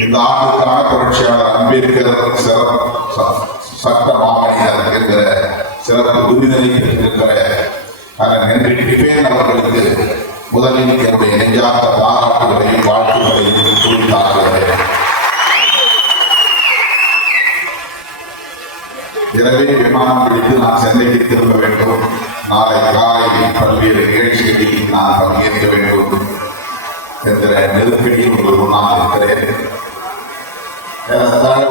இந்த ஆண்டுக்கான புரட்சியாளர் அம்பேத்கர் சிறப்பு சட்ட மாமனிதர் என்கிற சிறப்பு விருதினை பெற்றிருக்கிற அதன் நன்றி டிபேன் அவர்களுக்கு முதலில் என்னுடைய நெஞ்சார்ந்த பாராட்டுகளையும் வாழ்த்துக்களையும் குறித்தாக்குகிறேன் எனவே விமானம் பிடித்து நான் சென்னைக்கு திரும்ப வேண்டும். நாளை காலை பல்வேறு நிகழ்ச்சிகளில் நான் பங்கேற்க வேண்டும். என்கிற நெருக்கடியில் ஒரு முன்னால் இருக்கிறேன்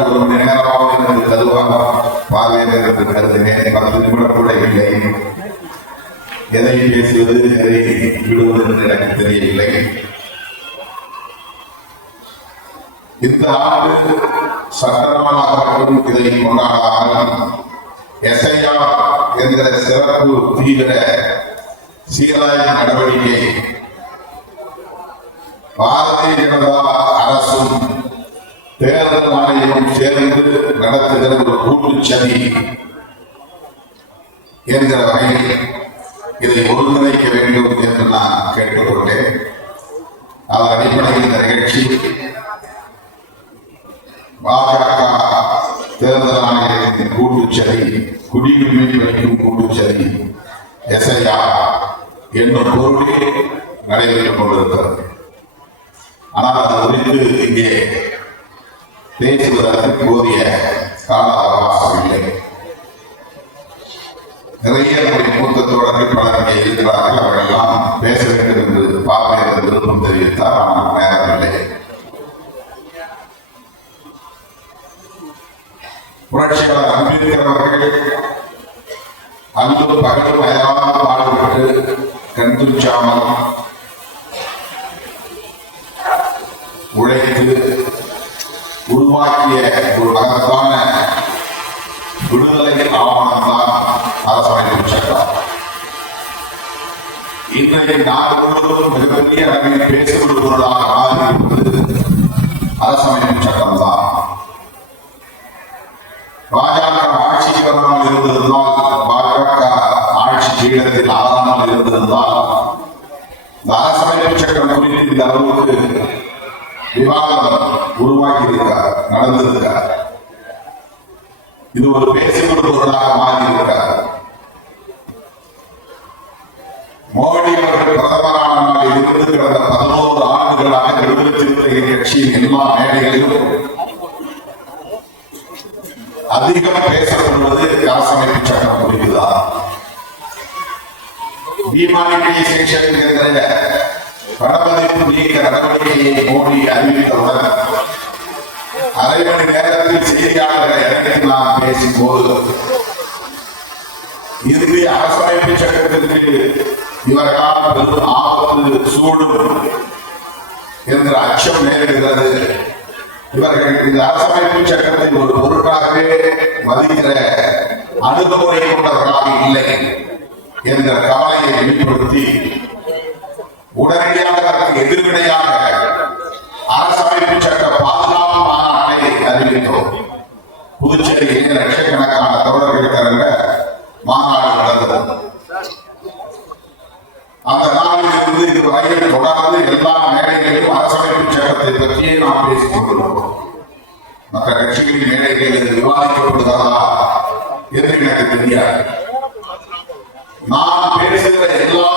ஒரு மணி நேரமாக எனக்கு கருவாக பார்வையில் என்று கருதினேன் பத்து நிமிடம் கூட இல்லை எதை பேசுவது எதை விடுவது என்று எனக்கு தெரியவில்லை இந்த ஆண்டு சட்டமாகப்பட்டும் இதை கொண்டாடாமல் எஸ்ஐஆர் என்கிற சிறப்பு தீவிர சீராய நடவடிக்கை பாரதிய ஜனதா அரசும் தேர்தல் ஆணையம் சேர்ந்து நடத்துகிற ஒரு கூட்டு சதி என்கிற வகையில் இதை ஒருங்கிணைக்க வேண்டும் என்று நான் கேட்டுக்கொண்டேன். அதன் அடிப்படையில் இந்த நிகழ்ச்சி பாஜக தேர்தல் ஆணையத்தின் கூட்டுச்சதி குடியுரிமை வைக்கும் கூட்டுச்சதி எஸ்ஐயா என்னும் பொருளில் நடைபெற்றுக் கொண்டிருக்கிறது. ஆனால் அது குறித்து இங்கே பேசுவதற்கு போதிய கால அவகாசம் இல்லை. நிறைய நம்முடைய மூத்த தோழர்கள் பலர் இங்கே இருக்கிறார்கள். அவர்களெல்லாம் பேச வேண்டும் என்று பார்வையிட விருப்பம் தெரிவித்தார். ஆனால் நேரமில்லை புரட்சியாளர் அம்பேத்கர் அவர்கள் அன்பு பகலும் அயலாமல் பாடுபட்டு கண்துச்சாமல் உழைத்து உருவாக்கிய ஒரு மகத்தான விடுதலை ஆவணம் தான் அரசமைப்பு சட்டம். இன்றைய நாடு முழுவதும் மிகப்பெரிய அளவில் பேசப்படும் பொருளாக மாறியிருப்பது அரசமைப்பு சட்டம் தான். பாஜக ஆட்சிக்கு வராமல் இருந்திருந்தால் பாஜக ஆட்சி பீடத்தில் ஆறாமல் இருந்திருந்தால் இந்த அரசமைப்பு சட்டம் குறித்து இந்த அளவுக்கு விவாதம் உருவாக்கி இருக்கார் நடந்திருக்கார் இது ஒரு பேசுகிற பொருளாக மாறி இருக்கார் மோடி அவர்கள் பிரதமரானால் இருந்து கடந்த பதினோரு ஆண்டுகளாக எழுபத்திருக்கிற கட்சியின் எல்லா மேடைகளிலும் அதிகம் பேசப்படுவது அரசமைப்பு சட்டம் குறித்துதான் சேஷன் என்கிற பணமதிப்பு நீக்க நடவடிக்கையை மோடி அறிவித்தவுடன் அரை மணி நேரத்தில் செய்தியாளர்களை நான் நாம் பேசும்போது இந்திய அரசமைப்பு சட்டத்திற்கு இவர்களால் பெரும் ஆபத்து சூடும் என்ற அச்சம் நேரிடுகிறது இவர்கள் இந்த அரசமைப்பு சட்டத்தை ஒரு பொருட்டாகவே மதிக்கிற அணுகுமுறை கொண்டவர்களாக இல்லை என்கிற கவலையை வெளிப்படுத்தி உடனடியாக அதற்கு எதிர்வினையாக அரசமைப்பு சட்ட பாதுகாப்பு மாநாட்டை அறிவித்தோம். புதுச்சேரியில் லட்சக்கணக்கான தோழர்கள் திரண்ட மாநாடு நடந்தது. அந்த நாளிலிருந்து இது வரையில் தொடர்ந்து எல்லா மேடைகளிலும் அரசமைப்பு சட்டத்தை பற்றியே நாம் பேசிக் கொண்டிருக்கிறோம் மற்ற கட்சிகளின் மேடைகளில் விவாதிக்கப்படுகிறதா என்று எனக்கு தெரியாது. நான் பேசுகிற எல்லா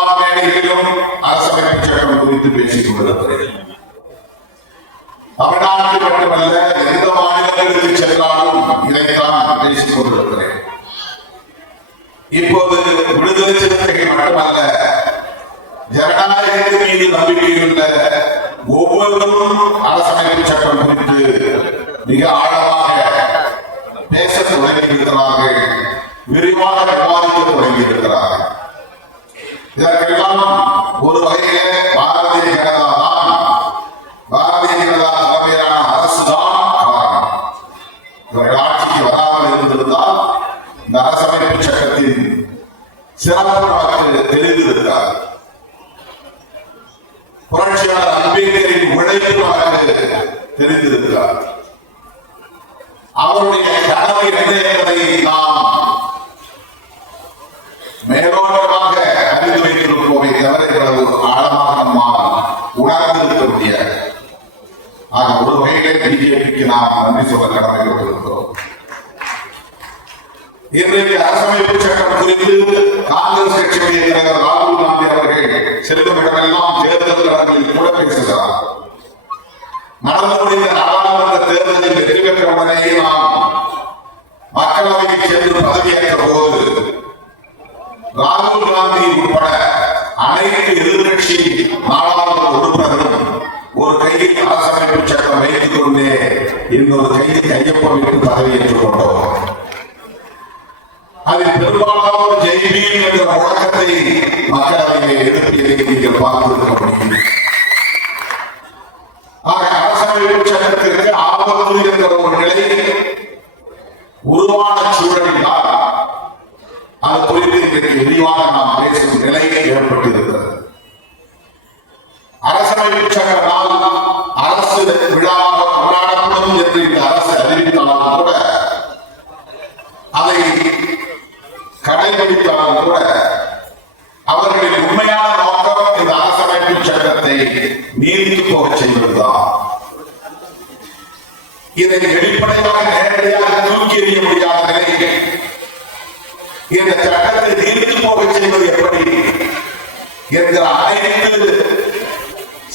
மேடைகளிலும் அரசமைப்பு சட்டம் குறித்து பேசிக் கொண்டிருக்கிறேன். தமிழ்நாட்டில் மட்டுமல்ல எந்த மாநிலங்களுக்கு சென்றாலும் இதைத்தான் பேசிக் கொண்டிருக்கிறேன். இப்போது விடுதலை சிறுத்தைகள் மட்டுமல்ல ஜனநாயகத்து மீது நம்பிக்கையுள்ள ஒவ்வொருவரும் அரசமைப்பு சட்டம் குறித்து மிக ஆழமாக பேச தொடங்கியிருக்கிறார்கள் விரிவாக விவாதிக்க Oh. நாம் நன்றி சொல்ல கடமைப்பட்டிருக்கிறோம் இன்றைக்கு அரசமைப்பு சட்டம் குறித்து காங்கிரஸ் கட்சியுடைய தலைவர் ராகுல் காந்தி அவர்கள் செல்லும் இடமெல்லாம் தேர்தல் அரங்கில் கூட பேசுகிறார். நடந்து முடிந்த நாடாளுமன்ற தேர்தலில் வெற்றி பெற்ற உடனேயே நாம் மக்களவைக்கு சென்று பதவியேற்ற போது ராகுல் காந்தி உட்பட அனைத்து எதிர்கட்சி நாடாளுமன்ற உறுப்பினர்கள் ஒரு கையில் அரசமைப்பு சட்டம் வைத்துக் கொண்டே இன்னொரு கையில் கையொப்பமிட்டு பதவியேற்றுக் கொண்டோம். அதில் பெரும்பாலானோர் ஜெய்பீம் என்ற முழக்கத்தை மக்களவையை எழுப்பியதை நீங்கள் பார்த்திருக்க முடியும். ஆக அரசமைப்பு சட்டத்திற்கு ஆபத்து என்ற ஒரு நிலை உருவான சூழலில் அது குறித்து இன்றைக்கு விரிவாக நாம் பேசும் நிலை ஏற்பட்டிருக்கிறது. அரசமைப்பு சட்டம் என்று இந்த அரசு அறிவித்தாலும் கூட அதை கடைபிடித்தாலும் கூட அவர்களின் உண்மையான நோக்கம் இந்த அரசமைப்பு சட்டத்தை நீடித்து போக செய்வதுதான். இதை வெளிப்படையாக நேரடியாக தூக்கி எறிய முடியாத நிலையில் இந்த சட்டத்தை நீடித்து போக செய்வது எப்படி? என்ற அனைத்து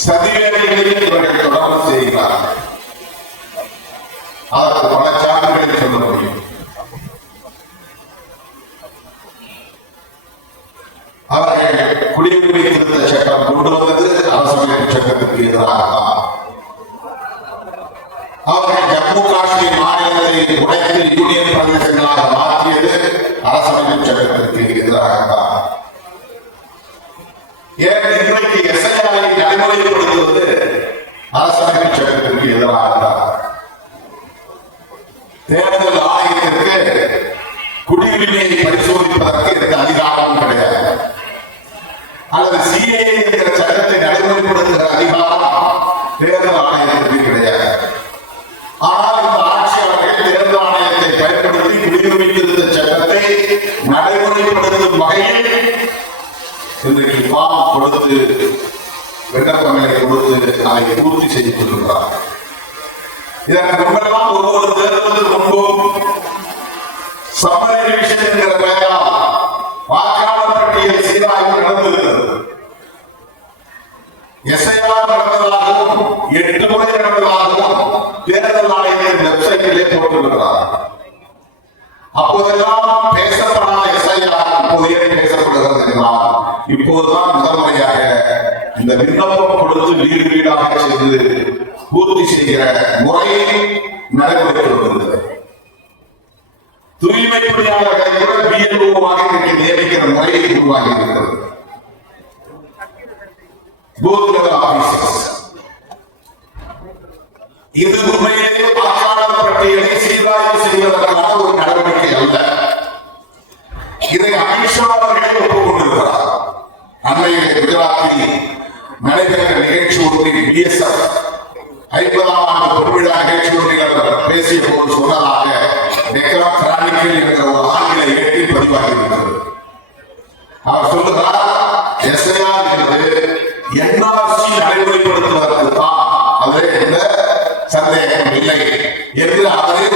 சதிவேலைகளையும் இவர்கள் தொடர்பு செய்கிறார்கள். கொடுத்து விண்ணப்பங்களை கொடுத்து அதை பூர்த்தி செய்து கொண்டிருக்கிறார். இதற்கு முன்பெல்லாம் ஒவ்வொரு தேர்தலுக்கு முன்பும் சம்மர் எலெக்ஷன் என்கிற பெயரால் வாக்காளர் பட்டியல் சீராய்வு நடந்திருக்கிறது. எஸ்ஐஆர் நடந்ததாகவும் எட்டு முறை நடந்ததாகவும் தேர்தல் ஆணையத்தின் வெப்சைட்டிலே போட்டிருக்கிறார். அப்போதெல்லாம் பேசப்படாத எஸ்ஐஆர் இப்போது ஏன் பேசப்படுகிறது என்றார் இப்போதுதான் முதல் இந்த விண்ணப்பம் கொடுத்து வீடு வீடாக சென்று பூர்த்தி செய்கிற முறையை நடைபெற்று வருகிறது தூய்மை பணியாளர்களை கூட பிஎல்ஓவாக இன்றைக்கு நியமிக்கிற முறையை உருவாகி இருக்கிறது பூத் லெவல் ஆபீசர்ஸ். இது உண்மையிலேயே வாக்காளர் பட்டியலை சீராய்வு செய்வதற்கான ஒரு நடவடிக்கை அல்ல. இதை அமித்ஷா அவர்களே ஒப்புக்கொண்டிருக்கிறார். அண்மையிலே குஜராத்தில் நடைபெற்ற நிகழ்ச்சி ஒன்றில் பிஎஸ்எஃப் ஐம்பதாம் ஆண்டு பொன்விழா நிகழ்ச்சி ஒன்றில் அவர் பேசிய போது சொன்னதாக டெக்ரா கிரானிக்கல் என்ற ஒரு ஆங்கில ஏட்டில் பதிவாகியிருக்கிறது. அவர் சொல்லுகிறார் எஸ்ஐஆர் என்பது என்ஆர்சி நடைமுறைப்படுத்துவதற்கு தான். அது எந்த சந்தேகம் இல்லை. என்று அவரே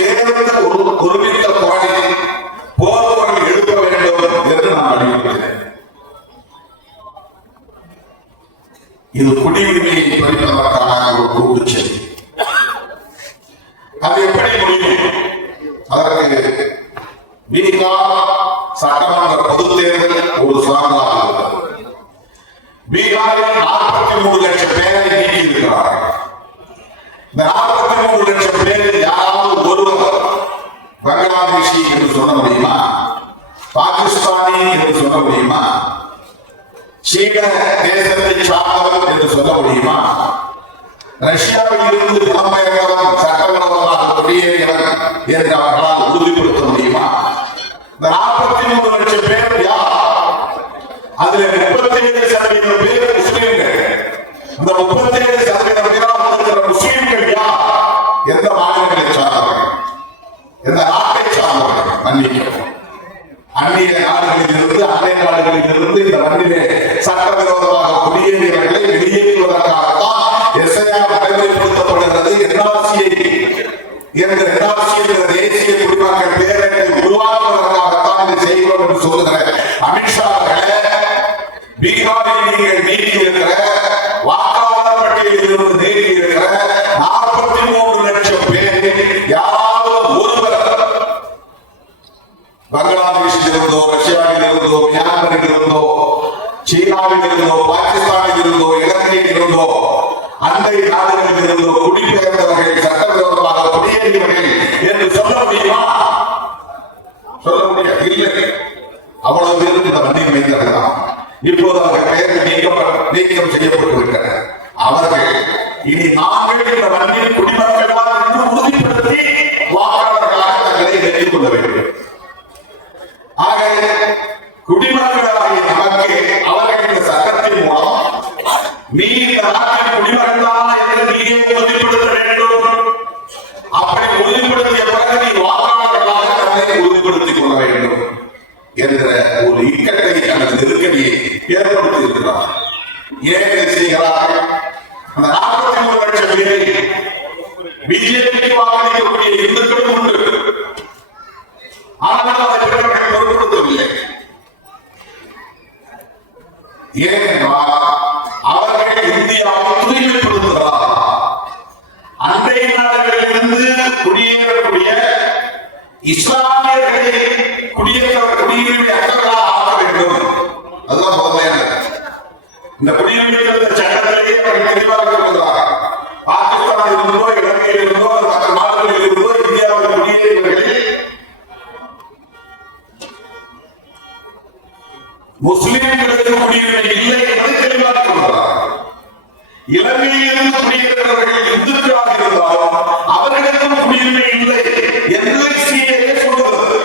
ஒரு ஒருமித்த குரலில் போர் எழுப்ப வேண்டும் என்று நான் வலியுறுத்தினேன் இது குடியுரிமையை பறிப்பதற்கான ஒரு கூட்டு செய்தி அதுல முப்பத்தி ஏழு சதவீதம் பேர் முஸ்லிம்கள். இந்த முப்பத்தி ஏழு சதவீதம் பேராக இருக்கிற முஸ்லீம்கள் யார்? எந்த மாநிலங்களை சார்ந்தவர்கள்? எந்த நாட்டை சார்ந்தவர்கள்? மன்னிக்கவும். அந்நிய நாடுகளில் இருந்து அண்டை நாடுகளில் இருந்து இந்த மண்ணிலே சட்டவிரோதமாக குடியேறியவர்களை வெளியேற்றுவதற்காகத்தான் எஸ்ஐஆர் நடைமுறைப்படுத்தப்படுகிறது என்ஆர்சியை என்ற என்ஆர்சி என்ற தேசிய குடிமக்கள் பேரை இருந்தோ மியான்மரில் இருந்தோ சீனாவில் இருந்தோ பாகிஸ்தானில் இருந்தோ இலங்கையில் இருந்தோ அண்டை நாடுகளில் இருந்தோ குடிபெயர்ந்தவர்கள் சட்டவிரோதமாக குடியேறியவர்கள் என்று சொல்ல முடியுமா? சொல்ல முடியாது இல்லை. அவ்வளவு பேருக்கு இந்த மண்ணில் மைந்தர்கள் தான். இப்போது அவர்கள் பெயர்கள் நீக்கப்பட்ட நீக்கம் செய்யப்பட்டு அவர்கள் இனி நாங்கள் இந்த மண்ணில் குடிமக்களா என்று உறுதிப்படுத்தி வாக்காளர்களாக தங்களை நினைத்துக் கொள்ள வேண்டும். ஆக குடிமக்களாகிய நமக்கு அவர்கள் இந்த சட்டத்தின் மூலம் நீ இந்த நாட்டின் குடிமகன்தான் என்று நீயே உறுதிப்படுத்த வேண்டும். அப்படி உறுதிப்படுத்திய பிறகு நீ வாக்காளர்களாக தன்னை உறுதிப்படுத்திக் கொள்ள வேண்டும் என்ற ஒரு இக்கட்டை அல்லது நெருக்கடியை ஏற்படுத்தி இருக்கிறார் ஏன் இதை செய்கிறார்கள் அந்த நாற்பத்தி மூணு லட்சம் பேரை பிஜேபிக்கு வாக்களிக்கக்கூடிய இந்துக்களும் உண்டு. ஆனால் அதை பெற்றவர்கள் பொருட்படுத்தவில்லை. ஏனென்றால் அவர்கள் இந்தியாவை தூய்மைப்படுத்துகிறார் அண்டை நாடுகளிலிருந்து குடியேறக்கூடிய இஸ்லாமியர்களை குடியேற்ற குடியுரிமை அற்றவர்களாக ஆக வேண்டும். அதுதான் முதன்மையான இந்த குடியுரிமை சட்டத்திலேயே அவர்கள் தெளிவாக சொல்கிறார் பாகிஸ்தானில் இருந்தோ முஸ்லிம்களுக்கு குடியுரிமை இல்லை என்று தெளிவாக இலங்கையிலிருந்து குடியேறியவர்கள் இந்துக்களாக இருந்தாலும் அவர்களுக்கும் குடியுரிமை இல்லை என்று சிஏஏ சொல்கிறது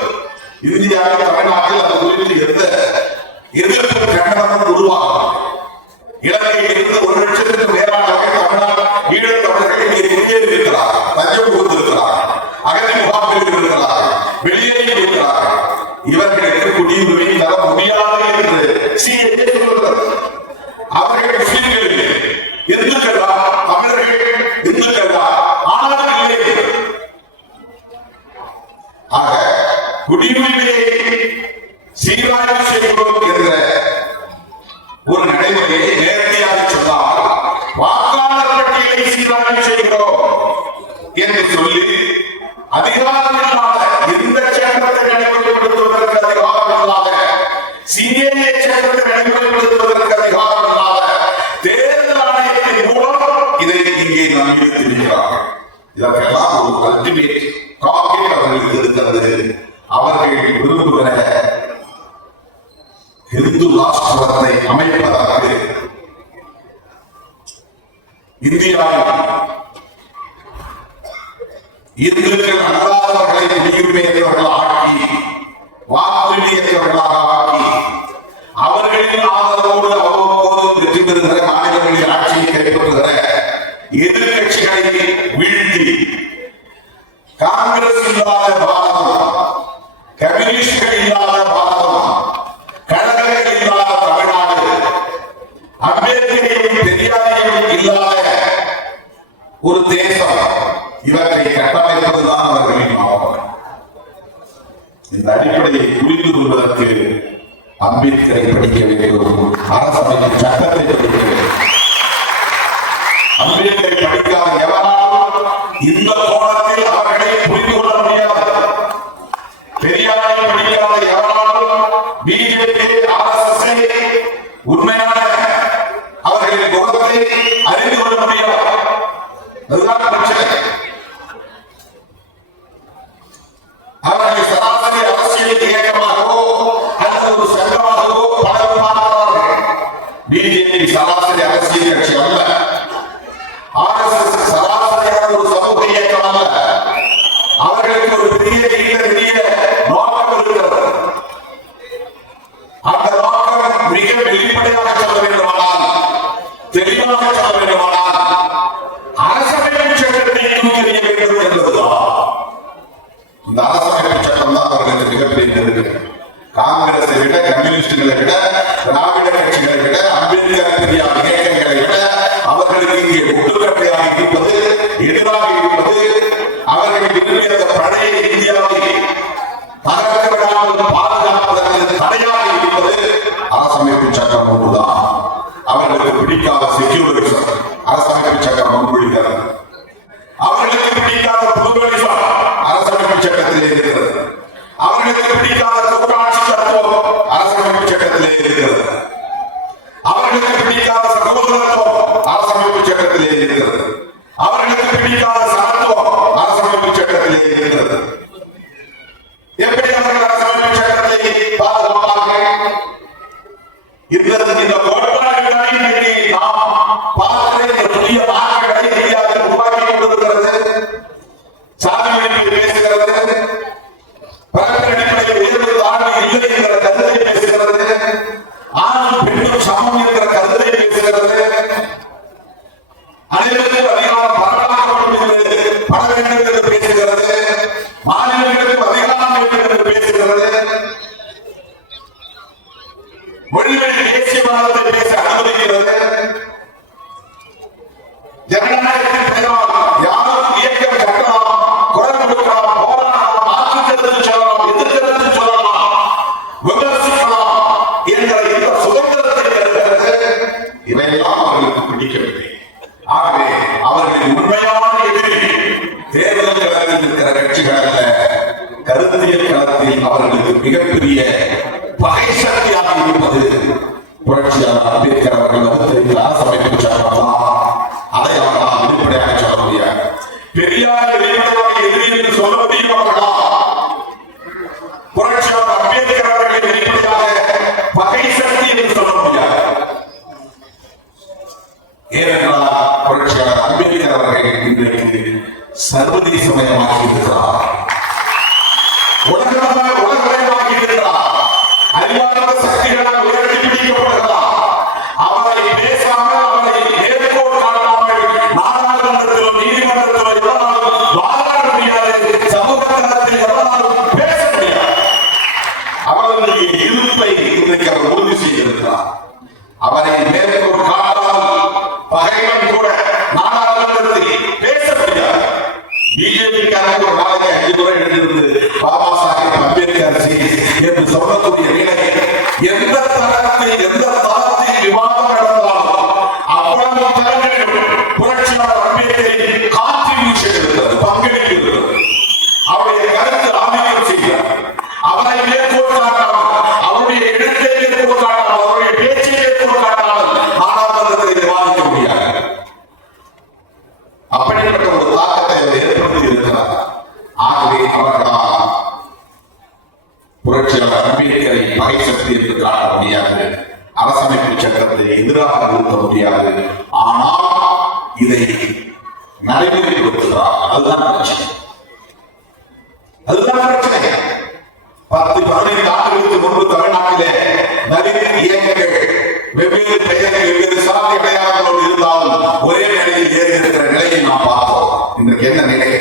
இந்தியாவில் தமிழ்நாட்டில் அந்த குறித்து எந்த எதிர்ப்பு கண்டனமும் உருவாகும். இருந்து ஒரு லட்சத்துக்கு மேலானவர்கள் தமிழ்நாடு ஈழத் தமிழர்கள் இங்கே குடியேறி இருக்கிறார் தஞ்சம் புகுந்திருக்கிறார் அகதி முகாமில் இருக்கிறார் வெளியேறி இருக்கிறார் இவர்களுக்கு குடியுரிமை தர முடியாது என்று சிஏஏ சொல்கிறது அவர்கள் முஸ்லிம்கள் இல்லை இந்துக்களா தமிழர்கள் இந்துக்களா ஆனால் இல்லை ஆக குடியுரிமையை சீராய்வு செய்கிறோம் என்ற ஒரு நடைமுறையை vive de Pilas, பிடிக்கவில்லை ஆகவே அவர்களின் உண்மையான எதிரி தேர்தல் இருக்கிற கட்சிகள் அல்ல கருத்தியல் களத்தில் அவர்களுக்கு மிகப்பெரிய பகை சக்தியாக இருப்பது புரட்சியாளர் அம்பேத்கர் ஏனென்றால் புரட்சியாளர் அம்பேத்கர் அவர்கள் இன்றைக்கு சர்வதேசமயமாகி இருக்கிறார். என்ற நிலையை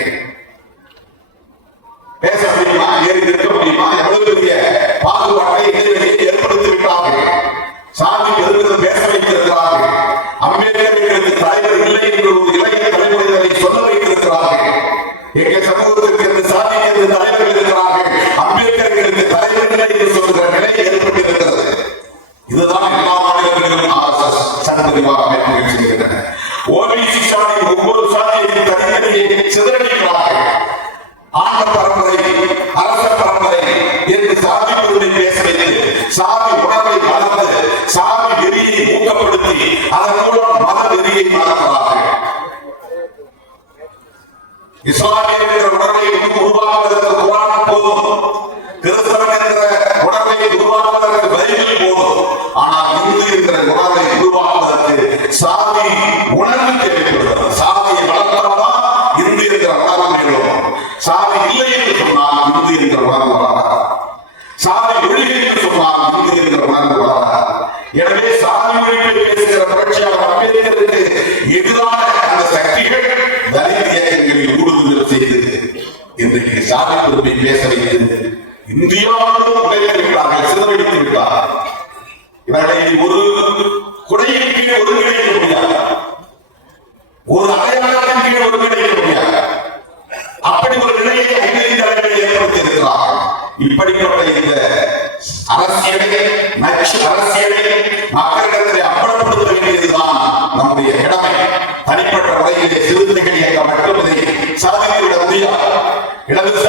சாதி வெறியை ஊக்கப்படுத்தி அதன் மூலம் மத வெறியை வளர்க்கிறார்கள் இஸ்லாம் திரும்பி பேச வைத்து இந்தியா உடைத்திருக்கிறார்கள் சிதறடித்து விட்டார் இவர்களை ஒரு குடையின் கீழ் ஒருங்கிணைக்க முடியாது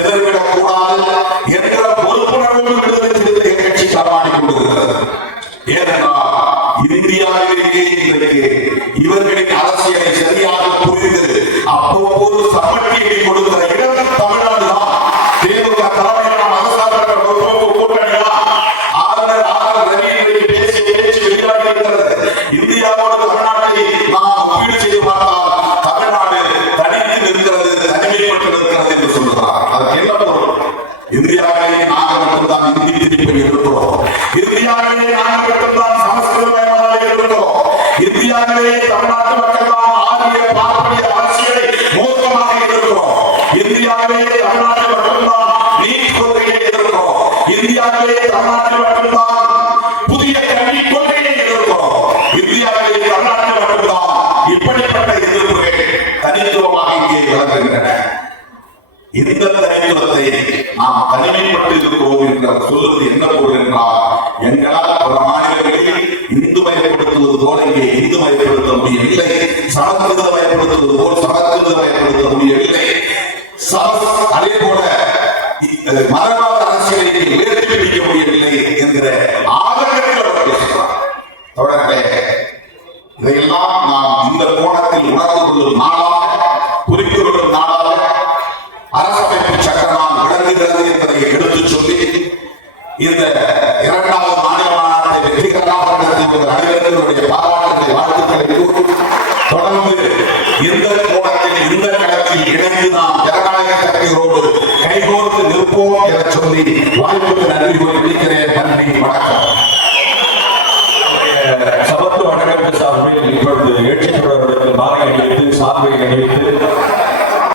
சிதறிவிடக் கூடாது என்ற பொறுப்புணர்வு கட்சி தரமாடிக் கொண்டிருக்கிறது ஏனென்றால் இந்தியாவிலேயே இன்றைக்கு ഇന്ത്യയുടെ നാഗമന്ത്രത ഇന്ത്യയിൽ എടുത്തോളാം ഇന്ത്യയുടെ നാഗ என்கிறவர் சொல்லுவது என்ன பொருள் என்றால் எங்களால் பல மாநிலங்களில் இந்து மயப்படுத்துவது போல இங்கே இந்து மயப்படுத்த முடியவில்லை சமத்துவ மயப்படுத்துவது போல் சமத்துவ மயப்படுத்த முடியவில்லை அதே போல மதவாத அரசியலை உயர்த்தி பிடிக்க முடியவில்லை என்கிற ஆதரவில் அவர் பேசுகிறார் தொடர்பே இதையெல்லாம் நாம் இந்த கோணத்தில் உணர்ந்து கொள்ளும் நாள் kuongea chumbi, watu wanajua ni